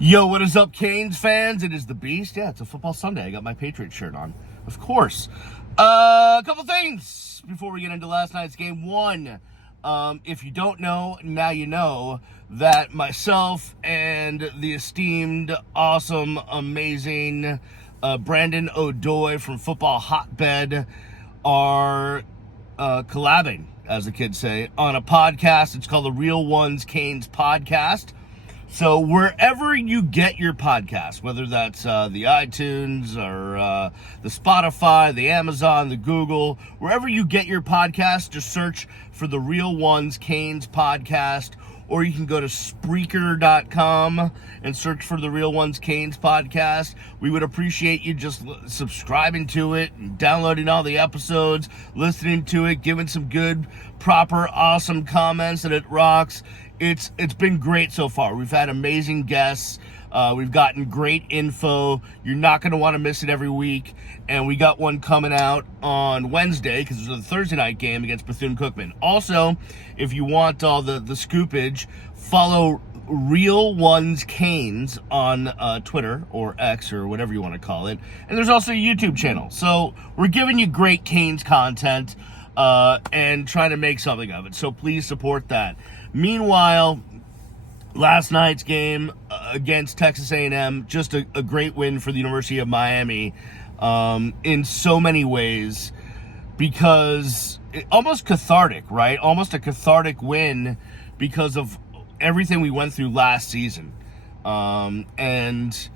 Yo, what is up, Canes fans? It is the Beast. Yeah, it's a football Sunday. I got my Patriots shirt on, of course. A couple things before we get into last night's game. One, if you don't know, now you know that myself and the esteemed, awesome, amazing Brandon O'Doy from Football Hotbed are collabing, as the kids say, on a podcast. It's called the Real Ones Canes Podcast. So wherever you get your podcast, whether that's the iTunes or the Spotify, the Amazon, the Google, wherever you get your podcast, just search for the Real Ones Canes Podcast, or you can go to Spreaker.com and search for the Real Ones Canes Podcast. We would appreciate you just subscribing to it, and downloading all the episodes, listening to it, giving some good, proper, awesome comments, and it rocks. It's been great so far. We've had amazing guests. We've gotten great info. You're not going to want to miss it every week. And we got one coming out on Wednesday because it's a Thursday night game against Bethune-Cookman. Also, if you want all the scoopage, follow Real Ones Canes on Twitter or X or whatever you want to call it. And there's also a YouTube channel. So we're giving you great Canes content and trying to make something of it. So please support that. Meanwhile, last night's game against Texas A&M, just a great win for the University of Miami in so many ways, because almost cathartic, right? Almost a cathartic win because of everything we went through last season. And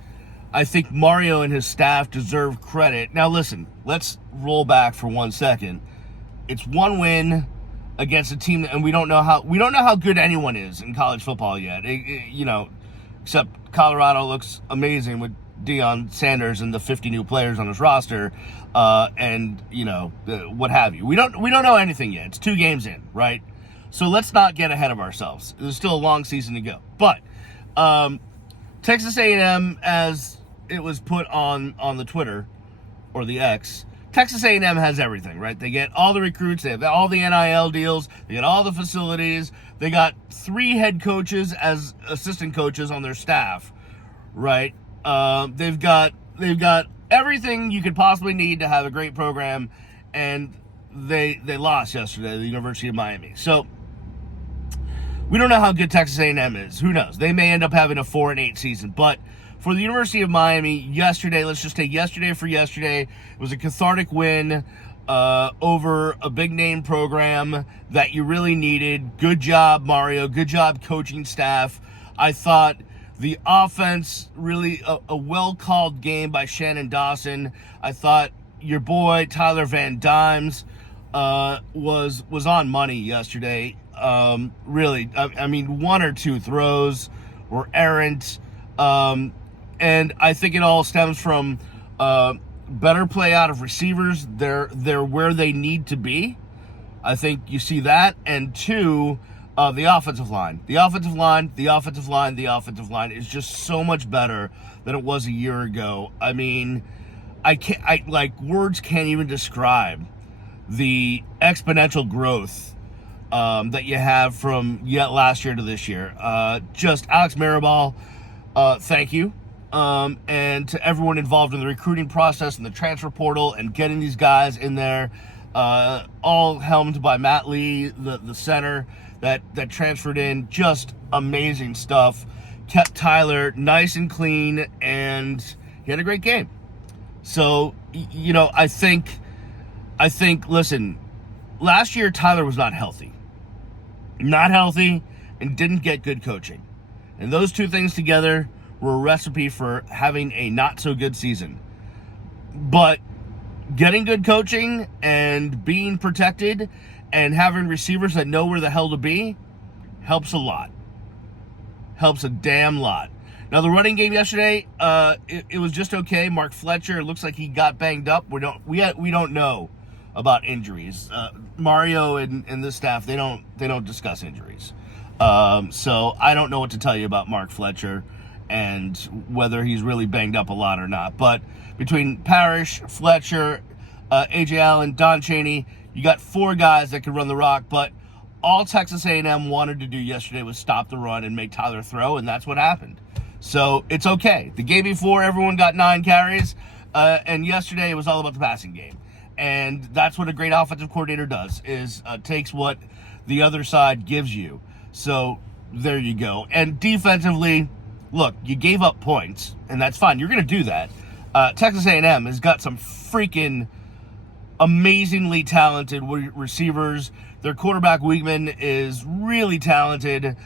I think Mario and his staff deserve credit. Now listen, let's roll back for 1 second. It's one win against a team, and we don't know how good anyone is in college football yet. Except Colorado looks amazing with Deion Sanders and the 50 new players on his roster, and what have you. We don't know anything yet. It's 2 games in, right? So let's not get ahead of ourselves. There's still a long season to go. But Texas A&M, as it was put on the Twitter or the X, Texas A&M has everything, right? They get all the recruits, they have all the NIL deals, they get all the facilities, they got 3 head coaches as assistant coaches on their staff, right? They've got everything you could possibly need to have a great program, and they lost yesterday to the University of Miami. So we don't know how good Texas A&M is. Who knows? They may end up having a 4-8 season, but for the University of Miami, yesterday, let's just take yesterday for yesterday, it was a cathartic win over a big-name program that you really needed. Good job, Mario. Good job, coaching staff. I thought the offense, really a well-called game by Shannon Dawson. I thought your boy, Tyler Van Dimes, was on money yesterday. Really, I mean, 1 or 2 throws were errant. And I think it all stems from better play out of receivers. They're where they need to be. I think you see that. And 2, the offensive line. The offensive line is just so much better than it was a year ago. I mean, words can't even describe the exponential growth that you have from last year to this year. Just Alex Mirabal, thank you. And to everyone involved in the recruiting process and the transfer portal and getting these guys in there, all helmed by Matt Lee, the center that transferred in. Just amazing stuff. Kept Tyler nice and clean, and he had a great game. So, I think, listen, last year Tyler was not healthy, and didn't get good coaching. And those 2 things together were a recipe for having a not-so-good season. But getting good coaching and being protected and having receivers that know where the hell to be helps a lot. Helps a damn lot. Now, the running game yesterday, it was just okay. Mark Fletcher, it looks like he got banged up. We don't know about injuries. Mario and the staff, they don't discuss injuries. So I don't know what to tell you about Mark Fletcher and whether he's really banged up a lot or not. But between Parrish, Fletcher, A.J. Allen, Don Chaney, you got 4 guys that can run the rock. But all Texas A&M wanted to do yesterday was stop the run and make Tyler throw, and that's what happened. So it's okay. The game before, everyone got 9 carries, and yesterday it was all about the passing game. And that's what a great offensive coordinator does, is takes what the other side gives you. So there you go. And defensively, look, you gave up points, and that's fine. You're going to do that. Texas A&M has got some freaking amazingly talented receivers. Their quarterback, Weigman, is really talented.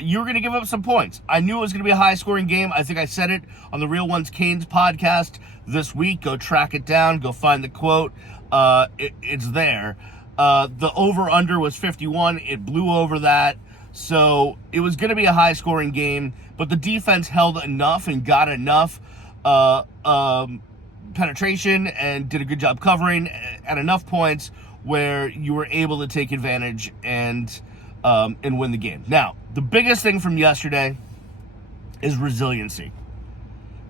You're going to give up some points. I knew it was going to be a high-scoring game. I think I said it on the Real Ones Canes podcast this week. Go track it down. Go find the quote. It's there. The over-under was 51. It blew over that. So it was going to be a high-scoring game, but the defense held enough and got enough penetration and did a good job covering at enough points where you were able to take advantage and win the game. Now, the biggest thing from yesterday is resiliency,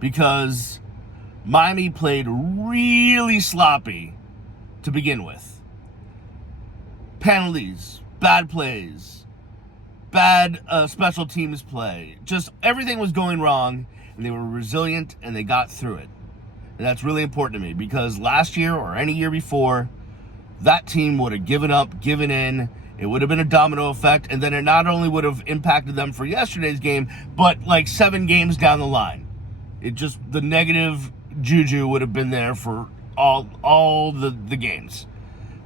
because Miami played really sloppy to begin with. Penalties, bad plays, bad special teams play. Just everything was going wrong, and they were resilient, and they got through it. And that's really important to me, because last year or any year before, that team would have given up, given in. It would have been a domino effect, and then it not only would have impacted them for yesterday's game, but like 7 games down the line. It just, the negative juju would have been there for all the games.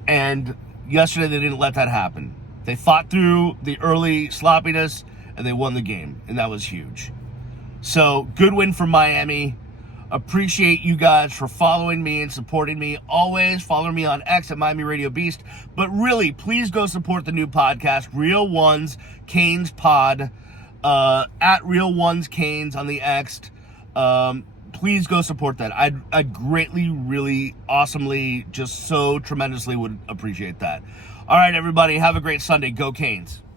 And yesterday they didn't let that happen. They fought through the early sloppiness, and they won the game, and that was huge. So, good win for Miami. Appreciate you guys for following me and supporting me. Always follow me on X at Miami Radio Beast. But really, please go support the new podcast, Real Ones Canes Pod, at Real Ones Canes on the X. Please go support that. I'd greatly, really, awesomely, just so tremendously would appreciate that. All right, everybody, have a great Sunday. Go Canes.